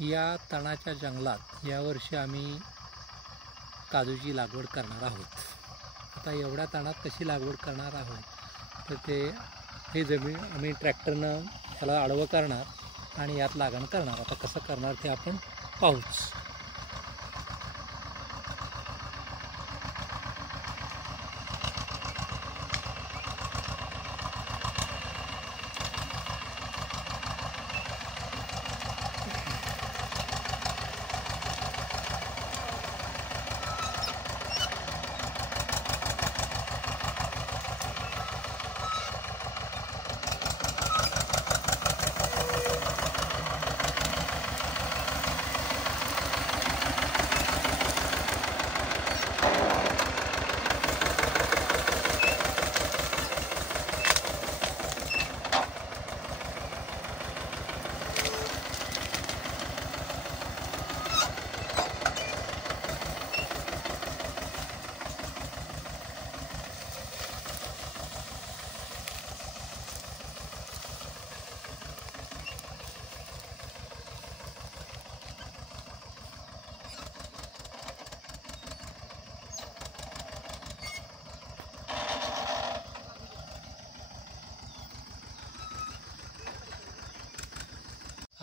या तणाच्या जंगलात यावर्षी आम्ही काजूची लागवड करणार आहोत। आता एवढ्या तणात कशी लागवड करणार आहोत तर हे जमीन आम्ही ट्रॅक्टरनं ह्याला आडवं करणार आणि यात लागण करणार। आता कसं करणार ते आपण पाहूच।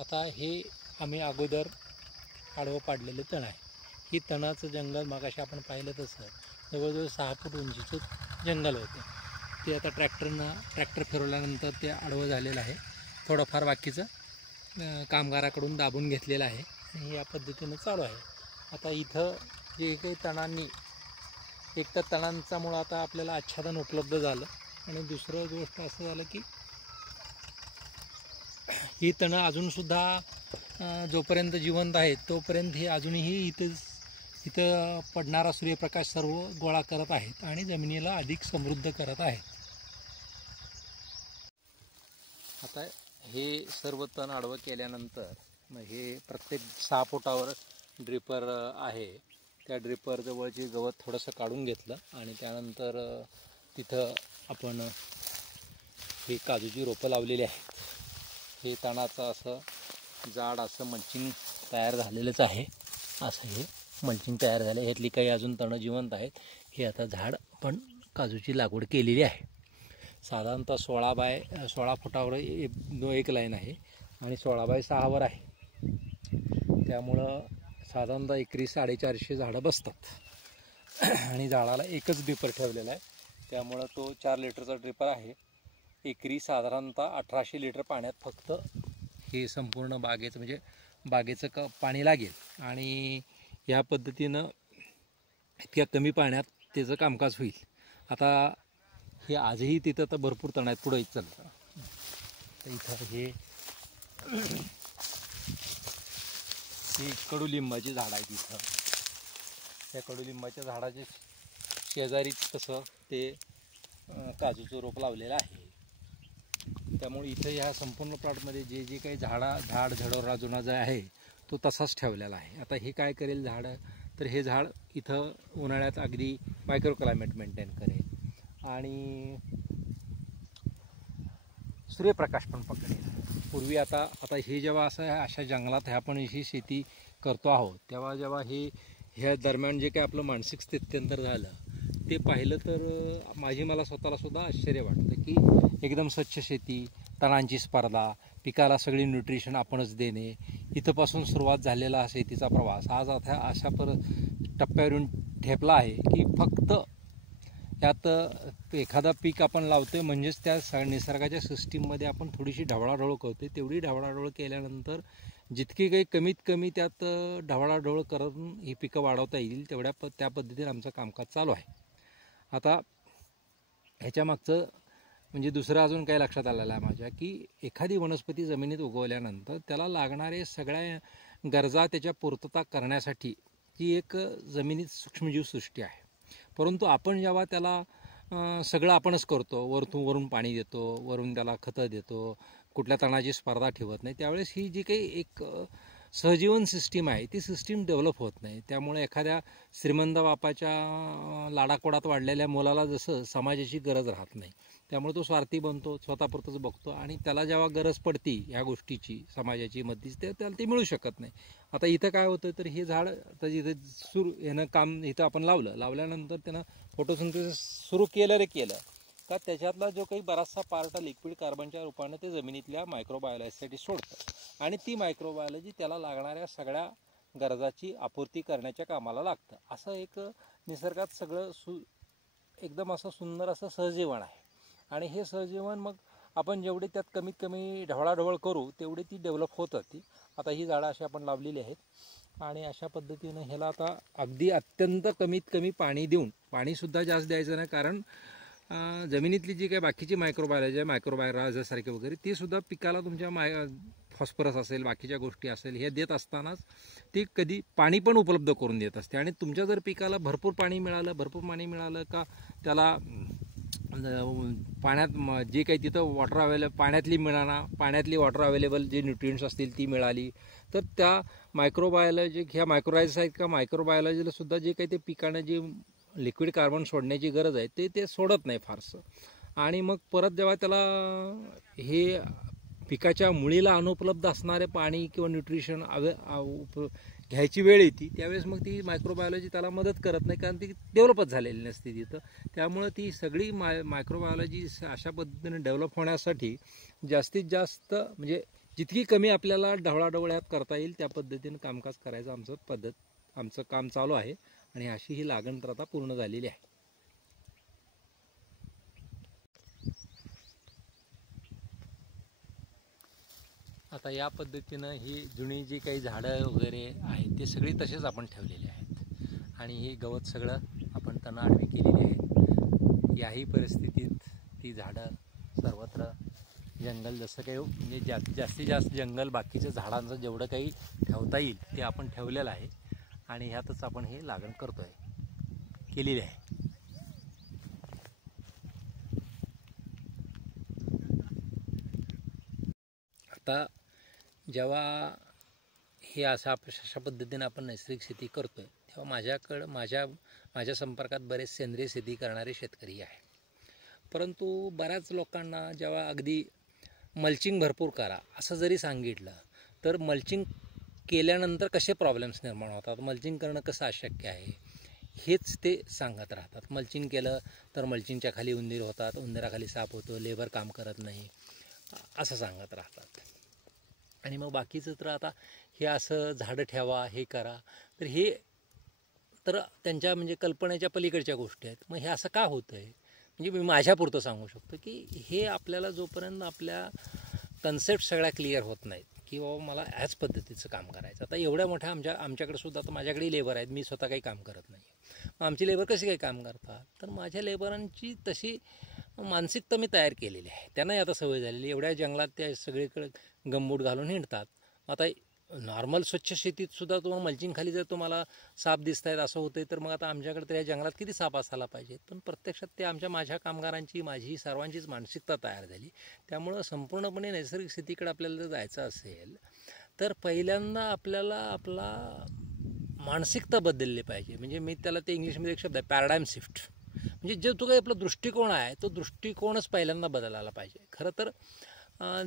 आता हे आम्ही अगोदर आडवं पाडलेलं तण आहे। ही तणाचं जंगल मगाशी आपण पाहिलं तसं जवळजवळ 6 फूट उंचीचं जंगल होतं। ते आता ट्रॅक्टर फिरवल्यानंतर ते आडवं झालेलं आहे। थोडंफार बाकीचं कामगाराकडून दाबून घेतलेलं आहे आणि या पद्धतीनं चालू आहे। आता इथं जे काही तणांनी एक तर तणांच्यामुळं आता आपल्याला आच्छादन उपलब्ध झालं आणि दुसरं गोष्ट असं झालं की ही तणं अजूनसुद्धा जोपर्यंत जिवंत आहेत तोपर्यंत ही अजूनही इथं पडणारा सूर्यप्रकाश सर्व गोळा करत आहेत आणि जमिनीला अधिक समृद्ध करत आहेत। आता हे सर्व तण आडवं केल्यानंतर मग हे प्रत्येक 6 फुटावर ड्रिपर आहे। त्या ड्रिपर जवळचे गवत थोडंसं काढून घेतलं आणि त्यानंतर तिथं आपण ही काजूची रोपं लावलेली आहेत। हे तणाचं असं जाड असं मल्चिंग तयार झालेलंच आहे। असं हे मल्चिंग तयार झालं। ह्यातली काही अजून तणं जिवंत आहेत। हे आता झाड पण काजूची लागवड केलेली आहे। साधारणतः 16 बाय 16 फुटावर एक लाईन आहे आणि 16 बाय 6 आहे। त्यामुळं साधारणतः एकरी 450 झाडं बसतात आणि झाडाला एकच ड्रिपर ठेवलेला आहे। त्यामुळं तो 4 लिटरचा ड्रिपर आहे। एकरी साधारणतः 1800 लिटर पाण्यात फक्त हे संपूर्ण बागेचं म्हणजे बागेचं पाणी लागेल आणि या पद्धतीनं इतक्या कमी पाण्यात त्याचं कामकाज होईल। आता हे आजही तिथं तर भरपूर तण आहेत। पुढे चालतं तर इथं हे कडुलिंबाची झाड आहेत। इथं त्या कडुलिंबाच्या झाडाच्या शेजारी तसं ते काजूचं रोप लावलेलं आहे। त्यामुळे इथं ह्या संपूर्ण प्लॉटमध्ये जे काही झाड झडोरा जुना जे आहे तो तसाच ठेवलेला आहे। आता हे काय करेल झाड तर हे झाड इथं उन्हाळ्यात अगदी मायक्रो क्लायमेट मेंटेन करेल आणि सूर्यप्रकाश पण पकडेल। पूर्वी आता हे जेव्हा अशा जंगलात आपण ही शेती करतो आहोत तेव्हा जेव्हा ह्या दरम्यान जे काही आपलं मानसिक स्थित्यंतर झालं ते पाहिलं तर मला स्वतःला सुद्धा आश्चर्य वाटतं की एकदम स्वच्छ शेती, तणांची स्पर्धा, पिकाला सगळी न्यूट्रिशन आपणच देणे, इथंपासून सुरुवात झालेला शेतीचा प्रवास आज आता अशा टप्प्यावर येऊन ठेपला आहे की फक्त यात एखादा पीक आपण लावतोय म्हणजेच त्या निसर्गाच्या सिस्टीममध्ये आपण थोडीशी ढवळाढवळ करतोय। तेवढी ढवळाढवळ केल्यानंतर जितकी काही कमीत कमी त्यात ढवळाढवळ करून ही पिकं वाढवता येईल त्या पद्धतीने आमचं कामकाज चालू आहे। आता ह्याच्या मागचं म्हणजे दुसरं अजून काही लक्षात आलेलं आहे माझ्या की एखादी वनस्पती जमिनीत उगवल्यानंतर त्याला लागणारे सगळ्या गरजा त्याच्या पूर्तता करण्यासाठी ती एक जमिनीत सूक्ष्मजीव सृष्टी आहे। परंतु आपण जेव्हा त्याला सगळं आपणच करतो, वरून पाणी देतो, वरून त्याला खतं देतो, कुठल्या तणाची स्पर्धा ठेवत नाही, त्यावेळेस ही जी काही एक सहजीवन सिस्टीम आहे ती सिस्टीम डेव्हलप होत नाही। त्यामुळे एखाद्या श्रीमंत बापाच्या लाडाकोडात वाढलेल्या मुलाला जसं समाजाची गरज राहत नाही त्यामुळे तो स्वार्थी बनतो, स्वतःपुरतंच बघतो आणि त्याला जेव्हा गरज पडती ह्या गोष्टीची समाजाची मदतीची त्याला ती मिळू शकत नाही. आता इथं काय होतं तर हे झाड आता इथं यानं काम इथं आपण लावल्यानंतर त्यानं फोटोसिंथेसिस सुरू केलं का त्याच्यातला जो काही बराचसा पार्ट लिक्विड कार्बनच्या रूपाने ते जमिनीतल्या मायक्रोबायोलॉजीसाठी सोडतं आणि ती मायक्रोबायोलॉजी त्याला लागणाऱ्या सगळ्या गरजाची आपूर्ती करण्याच्या कामाला लागतं. असं एक निसर्गात सगळं एकदम असं सुंदर असं सहजीवन आहे. आणि हे सहजीवन मग आपण जेवढे त्यात कमीत कमी ढवळाढवळ करू तेवढी ती डेव्हलप होत जाते. आता ही झाडं अशी आपण लावलेली आहेत आणि अशा पद्धतीनं ह्याला आता अगदी अत्यंत कमीत कमी पाणी देऊन, पाणीसुद्धा जास्त द्यायचं नाही कारण जमिनीतली जी काही बाकीची मायक्रोबायोलॉजी आहे, मायक्रोबायोलॉजीसारखे वगैरे ती सुद्धा पिकाला तुमच्या फॉस्फरस असेल बाकीच्या गोष्टी असेल हे देत असतानाच ती कधी पाणी पण उपलब्ध करून देत असते. आणि तुमच्या जर पिकाला भरपूर पाणी मिळालं का त्याला पाण्यात जे काही तिथं वॉटर पाण्यातली वॉटर अवेलेबल जे न्यूट्रिएंट्स असतील ती मिळाली तर त्या ह्या मायक्रोरायझ्स आहेत का मायक्रोबायोलॉजीला सुद्धा जे काही ते पिकानं जे लिक्विड कार्बन सोडण्याची गरज आहे ते सोडत नाही फारसं. आणि मग परत जेव्हा त्याला हे पिकाच्या मुळीला अनुपलब्ध असणारे पाणी किंवा न्यूट्रिशन घ्यायची वेळ येते त्यावेळेस मग ती मायक्रोबायोलॉजी त्याला मदत करत नाही कारण ती डेव्हलपच झालेली नसते तिथं. त्यामुळं ती सगळी मायक्रोबायोलॉजी अशा पद्धतीने डेव्हलप होण्यासाठी जास्तीत जास्त म्हणजे जितकी कमी आपल्याला ढवळाढवळ्यात करता येईल त्या पद्धतीनं कामकाज करायचं आमचं काम चालू आहे आणि अशी ही लागण तर आता पूर्ण झालेली आहे. आता या पद्धतीनं ही जुनी जी काही झाडं वगैरे आहेत ते सगळी तसेच आपण ठेवलेली आहेत आणि हे गवत सगळं आपण त्यांना आडवी केलेली आहे. याही परिस्थितीत ती झाडं सर्वत्र जंगल जसं काही म्हणजे जास्तीत जास्त जंगल बाकीच्या झाडांचं जेवढं काही ठेवता येईल ते आपण ठेवलेलं आहे आणि ह्यातच आपण हे लागण केलेली आहे. आता जेव्हा हे अशा पद्धतीने आपण नैसर्गिक शेती करतोय तेव्हा माझ्या संपर्कात बरेच सेंद्रिय शेती करणारे शेतकरी आहे. परंतु बऱ्याच लोकांना जेव्हा अगदी मल्चिंग भरपूर करा असं जरी सांगितलं तर मल्चिंग केल्यानंतर कसे प्रॉब्लेम्स निर्माण होतात, मल्चिंग करणं कसं अशक्य आहे हेच ते सांगत राहतात. मल्चिंग केलं तर मल्चिंगच्या खाली उंदीर होतात, उंदराखाली साप होतो, लेबर काम करत नाही असं सांगत राहतात. आणि मग बाकीचं तर आता हे असं झाडं ठेवा हे करा तर त्यांच्या म्हणजे कल्पनेच्या पलीकडच्या गोष्टी आहेत. मग हे असं का होतं आहे म्हणजे मी माझ्यापुरतं सांगू शकतो की हे आपल्याला जोपर्यंत आपल्या कन्सेप्ट सगळ्या क्लिअर होत नाहीत की बाबा मला ह्याच पद्धतीचं काम करायचं. आता एवढ्या मोठ्या आमच्याकडे सुद्धा आता माझ्याकडे लेबर आहेत, मी स्वतः काही काम करत नाही. मग आमची लेबर कशी काही काम करतात तर माझ्या लेबरांची तशी मानसिकता मी तयार केलेली आहे. त्यांनाही आता सवय झालेली, एवढ्या जंगलात त्या सगळीकडे गमबूट घालून हिंडतात. आता नॉर्मल स्वच्छ शेतीत सुद्धा तुम्हाला मल्चिंग खाली जर तुम्हाला साप दिसत आहेत असं होतं तर मग आता आमच्याकडे तर या जंगलात किती साप असायला पाहिजेत. पण प्रत्यक्षात ते माझ्या कामगारांची माझी सर्वांचीच मानसिकता तयार झाली. त्यामुळं संपूर्णपणे नैसर्गिक शेतीकडे आपल्याला जर जायचं असेल तर पहिल्यांदा आपल्याला आपला मानसिकता बदलली पाहिजे. म्हणजे मी त्याला ते इंग्लिशमध्ये एक शब्द आहे पॅराडाईम शिफ्ट. म्हणजे जो तो काही आपला दृष्टिकोन आहे तो दृष्टिकोनच पहिल्यांदा बदलायला पाहिजे. खरं तर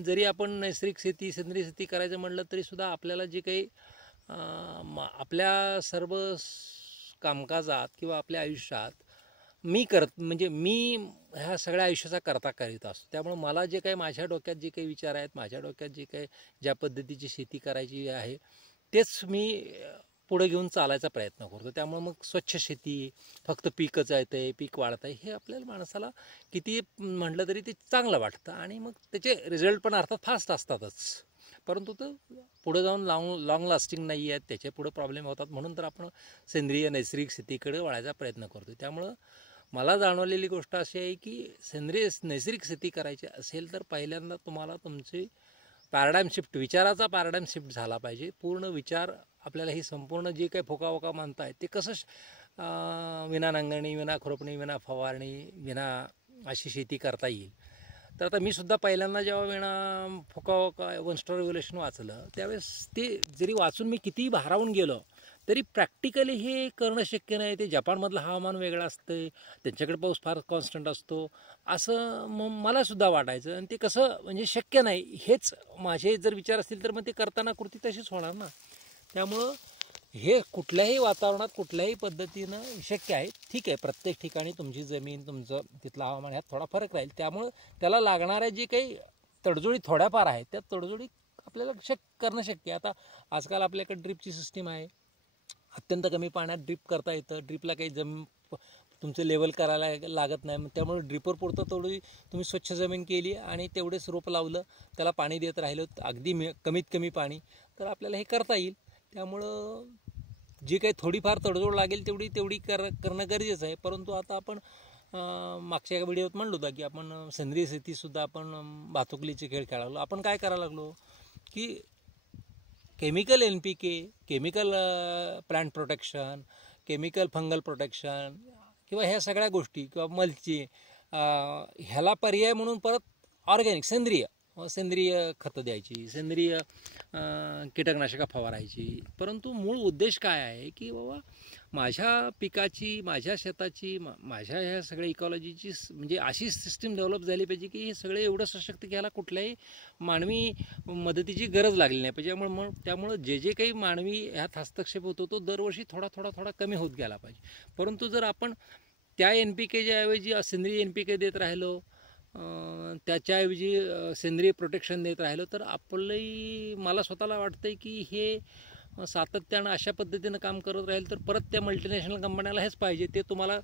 जरी आपण नैसर्गिक शेती सेंद्रिय शेती करायचं म्हटलं तरीसुद्धा आपल्याला जे काही आपल्या सर्व कामकाजात किंवा आपल्या आयुष्यात मी ह्या सगळ्या आयुष्याचा करता करीत असतो. त्यामुळे मला जे काही माझ्या डोक्यात जे काही विचार आहेत, माझ्या डोक्यात जे काही ज्या पद्धतीची शेती करायची आहे तेच मी पुढे घेऊन चालायचा प्रयत्न करतो. त्यामुळे मग स्वच्छ शेती, फक्त पीकच येतं पीक वाढत आहे हे आपल्याला माणसाला किती म्हटलं तरी ते चांगलं वाटतं आणि मग त्याचे रिझल्ट पण अर्थात फास्ट असतातच. परंतु ते पुढे जाऊन लॉंग लास्टिंग नाही आहेत, त्याचे पुढे प्रॉब्लेम होतात. म्हणून तर आपण सेंद्रिय नैसर्गिक शेतीकडे वळायचा प्रयत्न करतो. त्यामुळं मला जाणवलेली गोष्ट अशी आहे की नैसर्गिक शेती करायची असेल तर पहिल्यांदा तुम्हाला तुमची विचाराचा पॅराडाईम शिफ्ट झाला पाहिजे. पूर्ण विचार आपल्याला ही संपूर्ण जे काही फोकावोका मानताय ते कसं विना नांगरणी, विना खुरपणी, विना फवारणी, विना अशी शेती करता येईल. तर आता मी सुद्धा पहिल्यांदा जेव्हा विना फोकावोका 1 स्टार रेव्होल्यूशन वाचलं त्यावेळेस ते जरी वाचून मी कितीही भारावून गेलो तरी प्रॅक्टिकली हे करणं शक्य नाही. ते जपानमधलं हवामान वेगळं असतं, त्यांच्याकडे पाऊस फार कॉन्स्टंट असतो, असं मलासुद्धा वाटायचं. आणि ते कसं म्हणजे शक्य नाही, हेच माझे जर विचार असतील तर मग ते करताना कृती तशीच होणार ना. त्यामुळं हे कुठल्याही वातावरणात कुठल्याही पद्धतीनं शक्य आहे. ठीक आहे, प्रत्येक ठिकाणी तुमची जमीन, तुमचं तिथलं हवामान ह्यात थोडा फरक राहील. त्यामुळं त्याला लागणाऱ्या जी काही तडजोडी थोड्याफार आहेत त्या तडजोडी आपल्याला करणं शक्य आहे. आता आजकाल आपल्याकडे ड्रीपची सिस्टीम आहे, अत्यंत कमी पाण्यात ड्रीप करता येतं. ड्रीपला काही तुमचं लेवल करायला लागत नाही. त्यामुळे ड्रिपर पुरतं तेवढी तुम्ही स्वच्छ जमीन केली आणि तेवढेच रोप लावलं, त्याला पाणी देत राहिलं, अगदी कमीत कमी पाणी, तर आपल्याला हे करता येईल. त्यामुळं जी काही थोडीफार तडजोड लागेल तेवढी करणं गरजेचं आहे. परंतु आता आपण मागच्या एका व्हिडिओत म्हणलो होता की आपण सेंद्रिय शेतीसुद्धा आपण भातुकलीचे खेळ खेळायला लागलो. आपण काय करायला लागलो की chemical NPK, chemical plant protection, chemical fungal protection किंवा ह्या सगळ्या गोष्टी किंवा मल्ची ह्याला पर्याय म्हणून परत ऑर्गॅनिक सेंद्रिय खतं द्यायची, सेंद्रिय कीटकनाशकं फवारायची. परंतु मूळ उद्देश काय आहे की बाबा माझ्या पिकाची, माझ्या शेताची, माझ्या ह्या सगळ्या इकॉलॉजीची म्हणजे अशी सिस्टीम डेव्हलप झाली पाहिजे की हे सगळे एवढं सशक्त घ्यायला कुठल्याही मानवी मदतीची गरज लागली नाही पाहिजे. त्यामुळं जे काही मानवी ह्यात हस्तक्षेप होतो तो दरवर्षी थोडा कमी होत गेला पाहिजे. परंतु जर आपण त्या NPKच्या ऐवजी सेंद्रिय NPK देत राहिलो, त्याच्याऐवजी सेंद्रिय प्रोटेक्शन देत राहिलो, तर आपलंही मला स्वतःला वाटतंय की हे सातत्यानं अशा पद्धतीनं काम करत राहील तर परत त्या मल्टीनॅशनल कंपन्याला हेच पाहिजे, ते तुम्हाला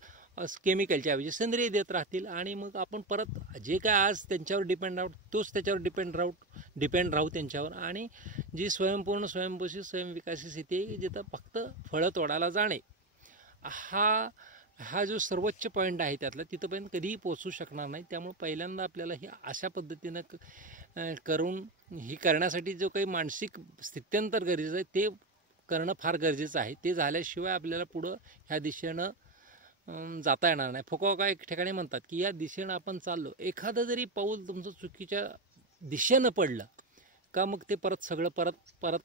केमिकलच्या ऐवजी सेंद्रिय देत राहतील आणि मग आपण परत जे काय आज त्यांच्यावर डिपेंड आहोत तोच त्याच्यावर डिपेंड राहू त्यांच्यावर. आणि जी स्वयंपूर्ण, स्वयंपोषित, स्वयंविकासी शेती आहे जिथं फक्त फळं तोडायला जाणे, हा जो सर्वोच्च पॉईंट आहे त्यातला, तिथंपर्यंत कधीही पोचू शकणार नाही. त्यामुळे पहिल्यांदा आपल्याला हे अशा पद्धतीनं करून ही करण्यासाठी जो काही मानसिक स्थित्यंतर गरजेचं आहे ते करणं फार गरजेचं आहे. ते झाल्याशिवाय आपल्याला पुढं ह्या दिशेनं जाता येणार नाही. फुकावा एक ठिकाणी म्हणतात की या दिशेनं आपण चाललो, एखादं जरी पाऊल तुमचं चुकीच्या दिशेनं पडलं का मग ते परत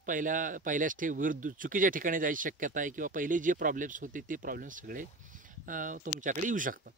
पहिल्याच विरुद्ध चुकीच्या ठिकाणी जायची शक्यता आहे किंवा पहिले जे प्रॉब्लेम्स होते ते प्रॉब्लेम्स सगळे तुमच्याकडे येऊ शकतात.